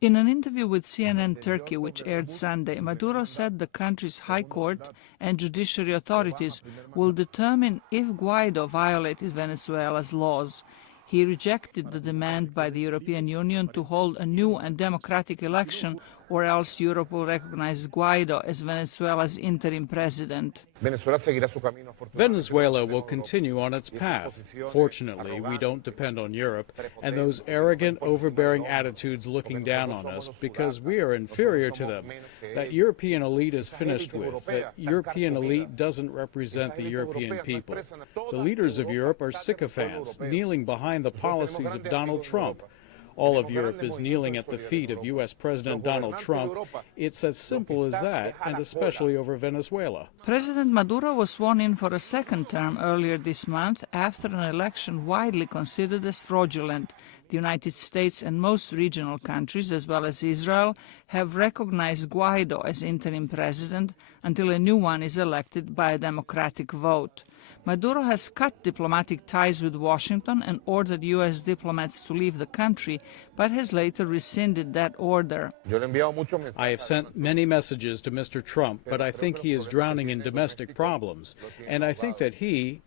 In an interview with CNN Turkey, which aired Sunday, Maduro said the country's high court and judiciary authorities will determine if Guaido violated Venezuela's laws. He rejected the demand by the European Union to hold a new and democratic election, or else Europe will recognize Guaido as Venezuela's interim president. Venezuela will continue on its path. Fortunately, we don't depend on Europe and those arrogant, overbearing attitudes looking down on us because we are inferior to them. That European elite is finished with. That European elite doesn't represent the European people. The leaders of Europe are sycophants, kneeling behind the policies of Donald Trump. All of Europe is kneeling at the feet of U.S. President Donald Trump. It's as simple as that, and especially over Venezuela. President Maduro was sworn in for a second term earlier this month after an election widely considered as fraudulent. The United States and most regional countries, as well as Israel, have recognized Guaido as interim president until a new one is elected by a democratic vote. Maduro has cut diplomatic ties with Washington and ordered U.S. diplomats to leave the country, but has later rescinded that order. I have sent many messages to Mr. Trump, but I think he is drowning in domestic problems. And I think that he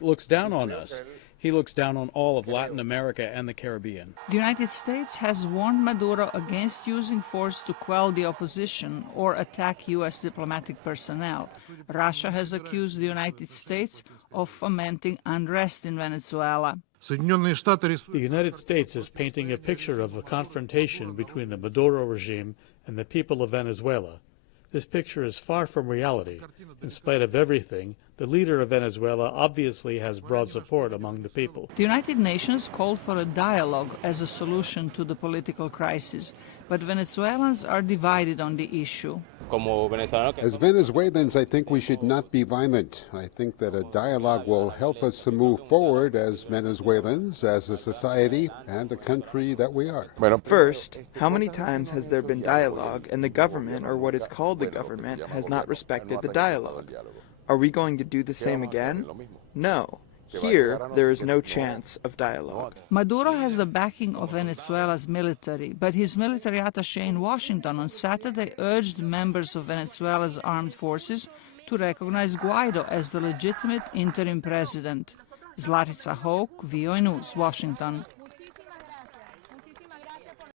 looks down on us. He looks down on all of Latin America and the Caribbean. The United States has warned Maduro against using force to quell the opposition or attack U.S. diplomatic personnel. Russia has accused the United States of fomenting unrest in Venezuela. The United States is painting a picture of a confrontation between the Maduro regime and the people of Venezuela. This picture is far from reality. In spite of everything, the leader of Venezuela obviously has broad support among the people. The United Nations called for a dialogue as a solution to the political crisis, but Venezuelans are divided on the issue. As Venezuelans, I think we should not be violent. I think that a dialogue will help us to move forward as Venezuelans, as a society, and a country that we are. First, how many times has there been dialogue and the government, or what is called the government, has not respected the dialogue? Are we going to do the same again? No. Here, there is no chance of dialogue. Maduro has the backing of Venezuela's military, but his military attaché in Washington on Saturday urged members of Venezuela's armed forces to recognize Guaido as the legitimate interim president. Zlatica Hoke, VOA News, Washington.